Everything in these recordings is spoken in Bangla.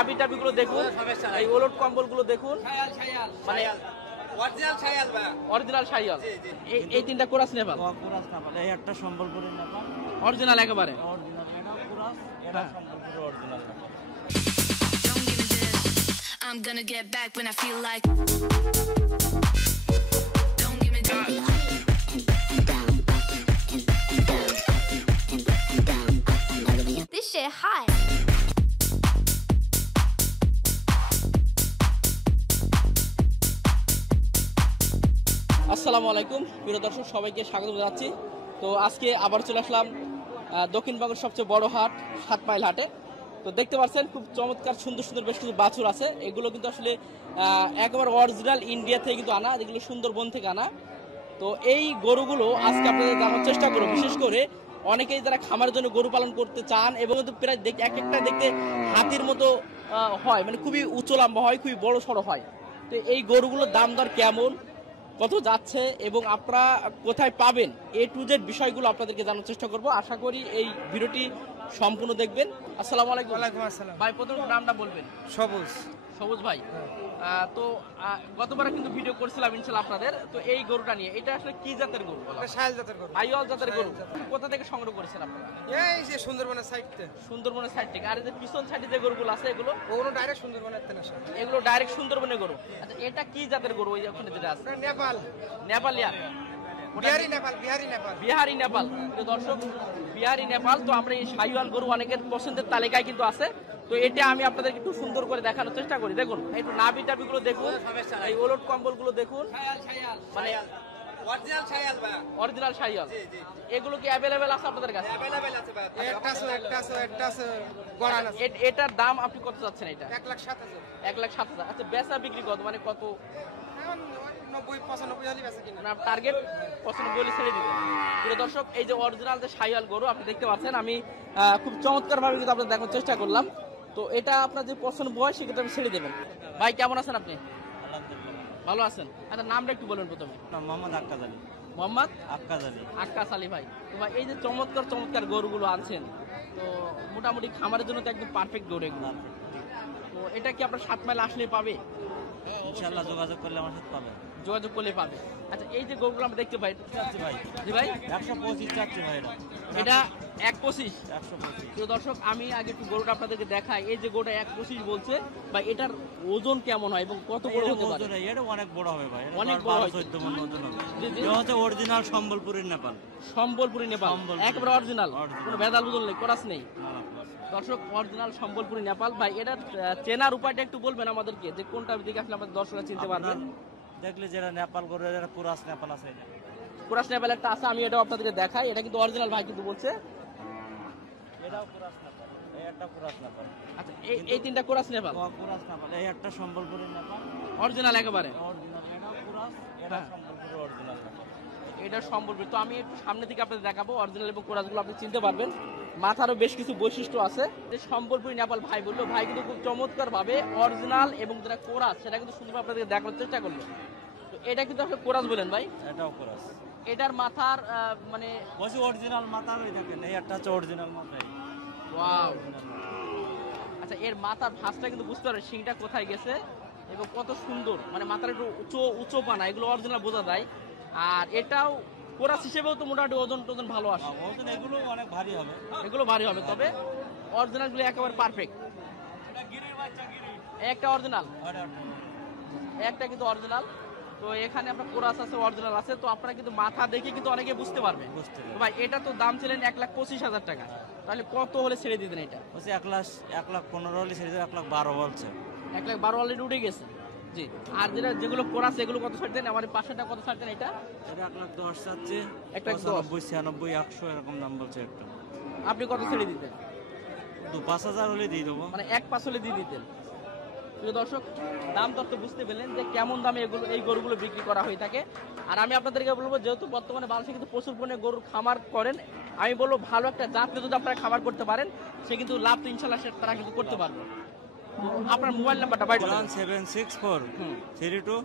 নাভি টাভি গুলো দেখুন, এই ওলট কম্বল গুলো দেখুন, মানে অরিজিনাল শাইওয়াল। এই তিনটা কোরাস নেপাল, এই একটা সম্বলপুরি নেপাল অরিজিনাল একেবারে। I'm gonna get back when I feel like. This shit hot. আসসালামু আলাইকুম প্রিয় দর্শক, সবাইকে স্বাগত জানাচ্ছি। তো আজকে আবার চলে আসলাম দক্ষিণবঙ্গের সবচেয়ে বড় হাট 7 মাইল হাটে। তো দেখতে পাচ্ছেন খুব চমৎকার সুন্দর সুন্দর বেশ কিছু বাছুর আছে। এগুলো কিন্তু আসলে একেবারে অরিজিনাল ইন্ডিয়া থেকে কিন্তু আনা, এগুলো সুন্দরবন থেকে আনা। তো এই গরুগুলো আজকে আপনাদের জানার চেষ্টা করব। বিশেষ করে অনেকেই যারা খামারের জন্য গরু পালন করতে চান এবং প্রায় এক একটা দেখতে হাতির মতো হয়, মানে খুবই উঁচু লম্বা হয়, খুবই বড় সড়ো হয়। তো এই গরুগুলোর দাম দর কেমন, কত যাচ্ছে এবং আপনারা কোথায় পাবেন, A to Z বিষয়গুলো আপনাদেরকে জানার চেষ্টা করব। আশা করি এই ভিডিওটি সম্পূর্ণ দেখবেন। আসসালামু আলাইকুম। ওয়ালাইকুম আসসালাম। ভাই প্রথম নামটা বলবেন। সবুজ। সবুজ ভাই, তো গতবার কিন্তু ভিডিও করছিলাম ইনশাআল্লাহ আপনাদের। তো এই গরুটা নিয়ে, এটা আসলে কি জাতের গরু? শাইল জাতের গরু। শাইওয়াল জাতের গরু। কোথা থেকে সংগ্রহ করেছেন আপনারা? এই যে সুন্দরবনের সাইড থেকে। সুন্দরবনের সাইড থেকে। আর এই যে পিছন সাইডে যে গরুগুলো আছে এগুলো? ওগুলো ডাইরেক্ট সুন্দরবনের থেকে আসে। এগুলো ডাইরেক্ট সুন্দরবনের গরু। আচ্ছা, এটা কি জাতের গরু ওই ওখানে যেটা আছে? নেপাল। নেপালিয়ান। বিহারি নেপাল, বিহারি নেপাল। বিহারি নেপাল। প্রিয় দর্শক, বিহারি নেপাল। তো আমরা এই শাইওয়াল গরু অনেকের পছন্দের তালিকায় কিন্তু আছে। তো এটা আমি আপনাদের একটু সুন্দর করে দেখানোর চেষ্টা করি। দেখুন একটু নাভি টাভি গুলো দেখুন, এই ওলট কম্বল গুলো দেখুন, মানে অরিজিনাল শাইল ভাই। অরিজিনাল শাইওয়াল। এগুলো কি অ্যাভেলেবেল আছে আপনাদের কাছে? अवेलेबल আছে ভাই। একটা আছে গড়ান আছে। এটার দাম আপনি কত চাচ্ছেন? এটা 1,07,000। 1,07,000। আচ্ছা, বেচা বিক্রি কত, মানে কত? 90-95 হলে বেচা কিনা। আপনার টার্গেট 95 হলে ছেড়ে দিবেন। প্রিয় দর্শক, এই যে অরিজিনাল যে শাইওয়াল গরু আপনি দেখতে পাচ্ছেন, আমি খুব চমৎকার ভাবে কিন্তু আপনাদের দেখানোর চেষ্টা করলাম। তো এটা আপনার যে পছন্দ হয় সেক্ষেত্রে আপনি ছেড়ে দেবেন। ভাই কেমন আছেন আপনি? ভালো আছেন। আচ্ছা, নামটা একটু বলবেন প্রথমে। মোহাম্মদ আক্কাস আলী। মোহাম্মদ আক্কাস আলী। আক্কাস আলী ভাই। তো ভাই এই যে চমৎকার চমৎকার গরুগুলো আনছেন, তো মোটামুটি খামারের জন্য তো একদম পারফেক্ট গরু এগুলো। তো এটা কি আপনার 7 মাইল আসলে পাবে? ইনশাআল্লাহ যোগাযোগ করলে আমার সাথে পাবে। যোগাযোগ করলে পাবে। আচ্ছা, এই যে গরুগুলো আমরা দেখতে পাই, চাচ্ছি ভাই। জি ভাই, 125 চাচ্ছি ভাই। এটা 125। 125। প্রিয় দর্শক, আমি আগে একটু গরুটা আপনাদেরকে দেখাই। এই যে গরুটা 125 বলছে ভাই, এটার ওজন কেমন হয় এবং কত বড় হতে পারে? এটা অনেক বড় হবে ভাই। অনেক বড় হয়। 14 মণ ওজন হবে। জি, জি। এটা হচ্ছে অরিজিনাল সম্বলপুরি নেপাল। সম্বলপুরি নেপাল, সম্বলপুরি। একেবারে অরিজিনাল, Original। কোনো ভেজাল বুঝল নেই, করাস নেই। দর্শক, অরিজিনাল সম্বলপুরি নেপাল। ভাই এটার চেনার উপায়টা একটু বলবেন আমাদেরকে, যে কোনটা দিকে আসলে আমাদের দর্শকরা চিনতে পারবেন? দেখলে যারা নেপাল করে, যারা কুরাস নেপাল আছে, এটা কুরাস নেপাল একটা আছে, আমি এটাও আপনাদেরকে দেখাই। এটা কিন্তু অরিজিনাল ভাই কিন্তু বলছে। এটাও কুরাস নেপাল। এই একটা কুরাস নেপাল। আচ্ছা, এই তিনটা কুরাস নেপাল, কুরাস নেপাল। এই একটা সম্বলপুরি নেপাল, অরিজিনাল একেবারে। অরিজিনাল। এটাও কুরাস, এটা সম্বলপুরি অরিজিনাল নেপাল। এটা সম্বলপুরি। তো আমি একটু সামনে থেকে আপনাদের দেখাবো অরিজিনাল এবং কোরাসগুলো আপনি চিনতে পারবেন। মাথারও বেশ কিছু বৈশিষ্ট্য আছে। সম্বলপুরি নেপাল ভাই বললো, ভাই কিন্তু খুব চমৎকার ভাবে অরিজিনাল এবং যেটা কোরাস সেটা কিন্তু সুন্দর আপনাদেরকে দেখানোর চেষ্টা করলো। তো এটা কিন্তু আপনি কোরাস বলেন ভাই? এটাও কুরাস। এটার মাথার মানে বসে অরিজিনাল মাথা ওই দেখেন, এই একটা হচ্ছে অরিজিনাল মাথা। ওয়াও। আচ্ছা, এর মাথার ভাঁজটা কিন্তু বুঝতে পারবেন শিংটা কোথায় গেছে এবং কত সুন্দর, মানে মাথার একটু উঁচু পানা, এগুলো অরিজিনাল বোঝা যায়। আর এটাও কোরাস হিসেবেও তো মোটামুটি ওজন টোজন ভালো আসে। ওজন এগুলো অনেক ভারী হবে। এগুলো ভারী হবে, তবে অরিজিনালগুলো একেবারে পারফেক্ট। একটা অরিজিনাল, একটা কিন্তু অরিজিনাল। তো এখানে আপনার কোরাস আছে, অরিজিনাল আছে। তো আপনারা কিন্তু মাথা দেখে কিন্তু অনেকে বুঝতে পারবে। তো ভাই এটা তো দাম ছিলেন 1,25,000 টাকা, তাহলে কত হলে ছেড়ে দিতেন এটা? বলছে 1,15,000 হলে ছেড়ে দেবে। 1,12,000 বলছে। 1,12,000 অলরেডি উঠে গেছে। জি। আর যেগুলো কোরাস এগুলো কত ছাড়তেন? আমার পাশেটা কত ছাড়তেন? এটা 1,10,000 চাচ্ছে। 1,10,000, 95, 96, 100 এরকম দাম বলছে একটা। আপনি কত ছেড়ে দিতেন? 5,000 হলে দিয়ে দেবো। মানে 1,500 হলে দিয়ে দিতেন। প্রিয় দর্শক, দাম তত বুঝতে পেলেন যে কেমন দামে এই গরুগুলো বিক্রি করা হয়ে থাকে। আর আমি আপনাদেরকে বলবো, যেহেতু বর্তমানে বাংলাদেশে কিন্তু প্রচুর পরিমাণে গরুর খামার করেন, আমি বলবো ভালো একটা জাতকে যদি আপনারা খামার করতে পারেন, সে কিন্তু লাভ তো ইনশাল্লাহ তারা কিন্তু করতে পারবে। আপনার মোবাইল নাম্বারটা বাইরে 764 32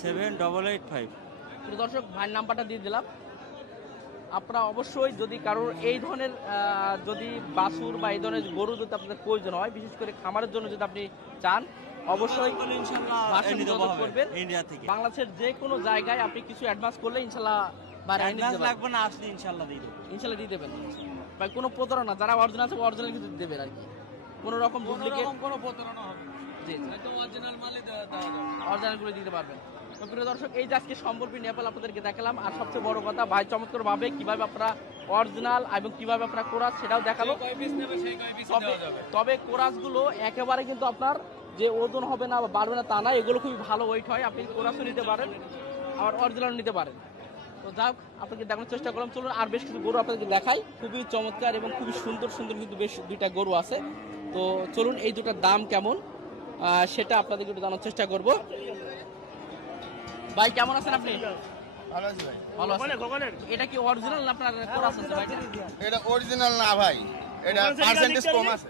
7885। প্রিয় দর্শক, ভাইয়ের নাম্বারটা দিয়ে দিলাম। আপনারা অবশ্যই যদি কারোর এই ধরনের যদি বাছুর বা এই ধরনের গরু যদি আপনাদের প্রয়োজন হয়, বিশেষ করে খামারের জন্য যদি আপনি চান, অবশ্যই ভাষণ যোগাযোগ করবেন। ইন্ডিয়া থেকে বাংলাদেশের যে কোনো জায়গায় আপনি কিছু অ্যাডভান্স করলে ইনশাল্লাহ লাগবে না, আসলে ইনশাল্লাহ দিয়ে দেবো। ইনশাল্লাহ দিয়ে দেবেন ভাই। কোনো প্রতারণা, যারা অরিজিনাল আছে অরিজিনাল কিন্তু দেবেন আর কি, কোনো রকম ডুপ্লিকেট কোনো প্রতারণা হবে না। জি অরিজিনাল মালই অরিজিনাল গুলো দিতে পারবেন। তো প্রিয় দর্শক, এই যে আজকে সম্বলপুর নেপাল আপনাদেরকে দেখালাম, আর সবচেয়ে বড় কথা ভাই চমৎকার ভাবে কিভাবে আপনারা অরিজিনাল এবং কিভাবে আপনারা কোরাস সেটাও দেখালো। তবে কোরাস গুলো একেবারে কিন্তু আপনার যে ওজন হবে না বা বাড়বে না তা না, এগুলো খুবই ভালো ওয়েট হয়। আপনি কোরাসও নিতে পারেন, আবার অরিজিনাল নিতে পারেন। তো যাক, আপনাকে দেখানোর চেষ্টা করলাম। চলুন আর বেশ কিছু গরু আপনাদেরকে দেখাই, খুবই চমৎকার এবং খুবই সুন্দর সুন্দর কিন্তু বেশ দুইটা গরু আছে। তো চলুন এই দুটার দাম কেমন সেটা আপনাদেরকে একটু জানার চেষ্টা করব। ভাই কেমন আছেন আপনি? ভালো আছি ভাই। ভালো আছেন। এটা কি অরিজিনাল না আপনার কোরাস আছে ভাই? এটা অরিজিনাল না ভাই, এটা পার্সেন্টেজ কম আছে।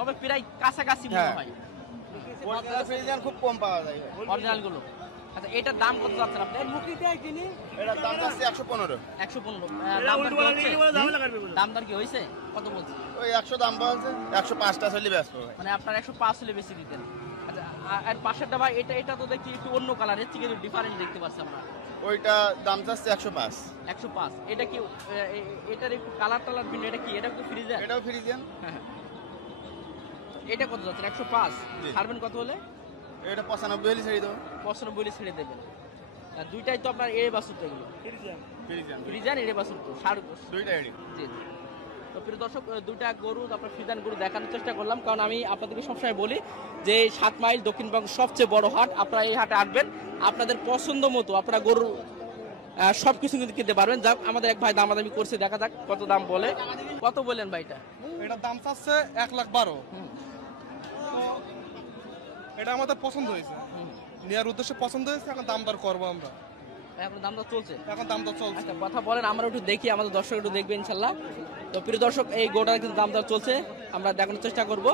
তবে প্রায় কাছাকাছি মনে হয় অরিজিনাল ফ্রিজিয়ান খুব কম পাওয়া যায়। অরিজিনাল গুলো। আচ্ছা, এটার দাম কত যাচ্ছেন আপনি? এটার দাম আছে 115। 115 দাম দর কি হয়েছে? কত বলছে? ওই 100 দাম বলছে, 105টা চলি ব্যস্ত ভাই। মানে আপনার 105 হলে বেশি দিতেন। আচ্ছা, আর পাশেরটা ভাই এটা তো দেখি একটু অন্য কালার, এর থেকে ডিফারেন্ট দেখতে পাচ্ছি আমরা। ওইটা দাম চাচ্ছে 105। 105 এটা কি এটার একটু কালার টালার ভিন্ন, এটা কি? এটা কি ফ্রিজার? এটাও ফ্রিজিয়ান। হ্যাঁ। এটা কত যাচ্ছে? 105 জি। ছাড়বেন কত হলে? এটা 95 হলে ছেড়ে দেবো। 95 হলে ছেড়ে দেবেন। আর দুইটাই তো আপনার এড়ে বাছুর, তো এগুলো ফ্রিজিয়ান ফ্রিজান এড়ে বাছুর তো সার। দুইটা এডি। জি জি। তো প্রিয় দর্শক, দুইটা গরু আপনার ফ্রিজান গরু দেখানোর চেষ্টা করলাম, কারণ আমি আপনাদেরকে সবসময় বলি যে 7 মাইল দক্ষিণবঙ্গের সবচেয়ে বড় হাট, আপনারা এই হাটে আসবেন, আপনাদের পছন্দ মতো আপনারা গরু সবকিছু কিন্তু কিনতে পারবেন। যাক, আমাদের এক ভাই দামাদামি করছে, দেখা যাক কত দাম বলে। কত বললেন ভাইটা? এটার দাম চাচ্ছে 1,12,000। তো এটা আমাদের পছন্দ হয়েছে, নেওয়ার উদ্দেশ্যে পছন্দ হয়েছে, এখন দাম দর করবো আমরা। এখন দাম তো চলছে। এখন দাম দর চলছে। আচ্ছা, কথা বলেন, আমরা একটু দেখি, আমাদের দর্শক একটু দেখবে ইনশাল্লাহ। তো প্রিয় দর্শক, এই গোটার কিন্তু দাম দর চলছে, আমরা দেখানোর চেষ্টা করব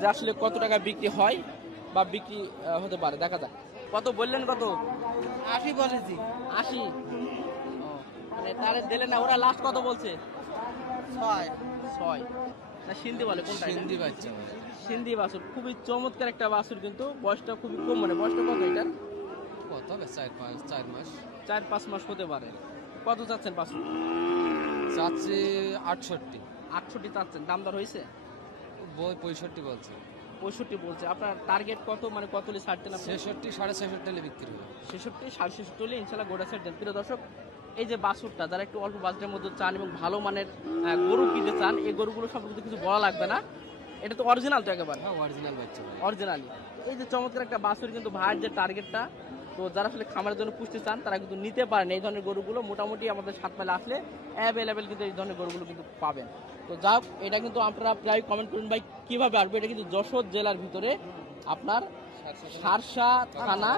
যে আসলে কত টাকা বিক্রি হয় বা বিক্রি হতে পারে, দেখা যাক। কত বললেন? কত? 80 বলেছি। 80। মানে তারে দিলেন না, ওরা লাস্ট কত বলছে? 6 না সিন্ধি বলে? কোনটা? হিন্দি বাচ্চা ভাই। সিন্ধি বাছুর, খুবই চমৎকার একটা বাছুর, কিন্তু বয়সটা খুবই কম। মানে বয়সটা কত এটার? কত হবে? 4 মাস। 4-5 মাস হতে পারে। কত চাচ্ছেন বাছুর? চাচ্ছে 68। 68 চাচ্ছেন। দাম দর হয়েছে? 65 বলছে। 65 বলছে। আপনার টার্গেট কত? মানে কত হলে ছাড়তেন আপনি? 66 66.5 হলে বিক্রি হবে। 66 66.5 হলে ইনশাল্লাহ গোটা সেট দেন। প্রিয় দর্শক, এই যে বাছুরটা, যারা একটু অল্প বাজেটের মধ্যে চান এবং ভালো মানের গরু কিনতে চান, এই গরুগুলো সম্পর্কে কিছু বলা লাগবে না, এটা তো অরিজিনাল তো একেবারে। হ্যাঁ, অরিজিনাল বাচ্চা ভাই। অরিজিনালি এই যে চমৎকার একটা বাছুর, কিন্তু ভাইয়ের যে টার্গেটটা, তো যারা আসলে খামারের জন্য পুষতে চান তারা কিন্তু নিতে পারেন এই ধরনের গরুগুলো। মোটামুটি আমাদের 7 মাইলে আসলে অ্যাভেলেবেল কিন্তু এই ধরনের গরুগুলো কিন্তু পাবেন। তো যাক, এটা কিন্তু আপনারা প্রায় কমেন্ট করুন ভাই কিভাবে আসবে। এটা কিন্তু যশোর জেলার ভিতরে আপনার সারসা থানা,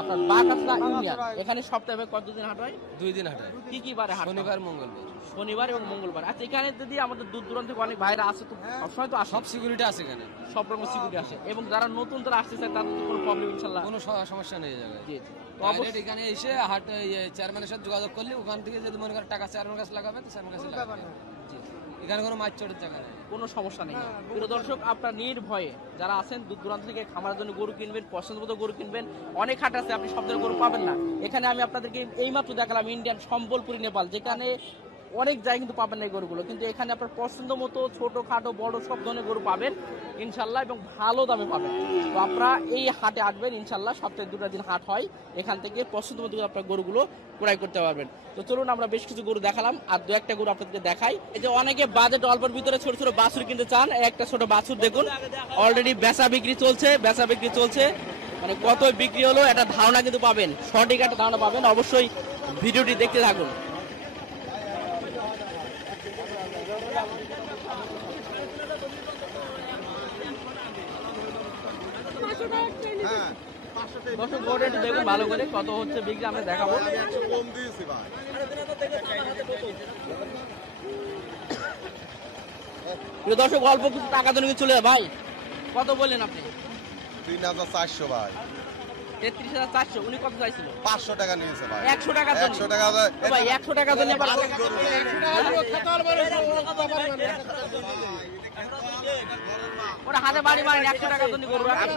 আপনার বাগাসা ইউনিয়ন। এখানে সপ্তাহে কতদিন হাট হয়? 2 দিন হাঁটায়। কি কি বারে হাট? শনিবার মঙ্গলবার। শনিবার এবং মঙ্গলবার। আচ্ছা, এখানে যদি আমাদের দূর দূরান্ত থেকে অনেক ভাইরা আসে, তো সবসময় তো আসে, সব সিকিউরিটি আছে এখানে। সব রকম সিকিউরিটি আসে, এবং যারা নতুন যারা আসতে চায় তাদের তো কোনো প্রবলেম ইনশাল্লাহ। কোনো সমস্যা নেই এই জায়গায়। জি জি। তো ডাইরেক্ট এখানে এসে হাট চেয়ারম্যানের সাথে যোগাযোগ করলে ওখান থেকে যদি মনে করেন টাকা চেয়ারম্যানের কাছে লাগাবে তো চেয়ারম্যানের কাছে লাগাবে। জি, এখানে কোনো মাছ চড়ের জায়গা নেই। কোনো সমস্যা নেই। প্রিয় দর্শক, আপনার নির্ভয়ে যারা আছেন দূর দূরান্ত থেকে খামারের জন্য গরু কিনবেন, পছন্দ মতো গরু কিনবেন, অনেক হাট আছে, আপনি সব ধরনের গরু পাবেন না। এখানে আমি আপনাদেরকে এইমাত্র দেখালাম ইন্ডিয়ান সম্বলপুরি নেপাল, যেখানে অনেক জায়গায় কিন্তু পাবেন না এই গরুগুলো, কিন্তু এখানে আপনার পছন্দ মতো ছোট খাটো বড় সব ধরনের গরু পাবেন ইনশাল্লাহ, এবং ভালো দামে পাবেন। তো আপনারা এই হাটে আসবেন ইনশাল্লাহ, সপ্তাহে 2টা দিন হাট হয়, এখান থেকে পছন্দ মতো আপনার গরুগুলো ক্রয় করতে পারবেন। তো চলুন, আমরা বেশ কিছু গরু দেখালাম, আর 2-1টা গরু আপনাদেরকে দেখাই। এই যে অনেকে বাজেট অল্পের ভিতরে ছোট ছোট বাছুর কিনতে চান, একটা ছোট বাছুর দেখুন অলরেডি বেচা বিক্রি চলছে, মানে কত বিক্রি হলো একটা ধারণা কিন্তু পাবেন, সঠিক একটা ধারণা পাবেন। অবশ্যই ভিডিওটি দেখতে থাকুন। দর্শক, গরুটা একটু দেখুন ভালো করে, কত হচ্ছে বিক্রি আমরা দেখাবো। প্রিয় দর্শক, অল্প কিছু টাকা জন্য চলে যায় ভাই। কত বললেন আপনি? 3,400 ভাই। 33,400। উনি কত চাইছিল? 500 টাকা নিয়েছে ভাই। 100 টাকার জন্য। 100 টাকা ও ভাই 100 টাকার জন্য আবার ওরা হাতে বাড়ি মারেন 100 টাকার জন্য গরু রাখেন।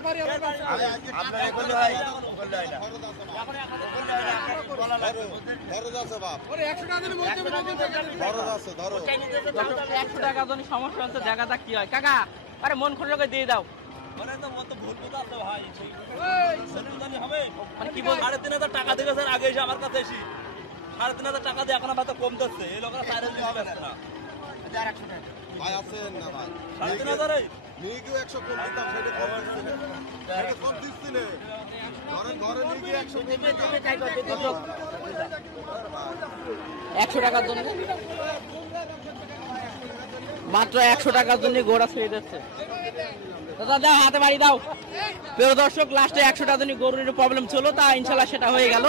আপনারা করলে ভাই ধরো যাচ্ছে বাপ। ধরো যাচ্ছে ধরো। 100 টাকার জন্য সমস্যা হচ্ছে, দেখা যাক কি হয়। কাকা আরে মন খুলে করে দিয়ে দাও। মানে তো মত ভুল কথা আছে ভাই জানি হবে মানে কি বল 3,500 টাকা দিবে স্যার আগে এসে আমার কাছে এসে 3,500 টাকা দিয়ে এখন আবার তো কম দিচ্ছে এই লোকরা 4,000 দিবে না ভাই আছেন না ভাই। 3,500 এই নিয়ে গিয়ে 100 কম দিতাম, সেটা কম দিচ্ছি না। সেটা কম দিচ্ছি না। ঘরে নিয়ে গিয়ে 100 কম দিতাম। 100 টাকার জন্য মাত্র 100 টাকার জন্য গরু ছেড়ে দিচ্ছে। দাদা দাও হাতে বাড়ি দাও। প্রিয় দর্শক, লাস্টে 100 টাকার জন্য গরুর একটু প্রবলেম ছিল, তা ইনশাল্লাহ সেটা হয়ে গেল।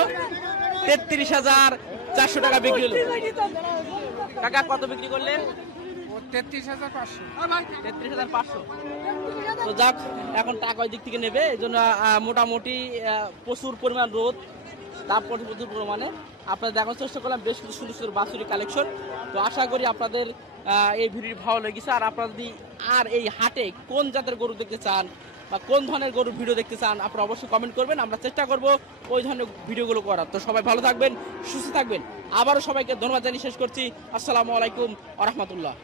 33,400 টাকা বিক্রি হলো। কাকা কত বিক্রি করলেন? 33,500। তো যাক, এখন টাকা ওই দিক থেকে নেবে, এই জন্য মোটামুটি প্রচুর পরিমাণ রোদ, তারপর প্রচুর পরিমাণে আপনাদের দেখার চেষ্টা করলাম বেশ কিছু সুন্দর সুন্দর বাছুরি কালেকশন। তো আশা করি আপনাদের এই ভিডিও ভালো লেগেছে। আর আপনারা যদি আর এই হাটে কোন জাতের গরু দেখতে চান বা কোন ধরনের গরুর ভিডিও দেখতে চান, আপনারা অবশ্যই কমেন্ট করবেন, আমরা চেষ্টা করব ওই ধরনের ভিডিওগুলো করার। তো সবাই ভালো থাকবেন, সুস্থ থাকবেন। আবারও সবাইকে ধন্যবাদ জানিয়ে শেষ করছি। আসসালামু আলাইকুম ওয়া রাহমাতুল্লাহ।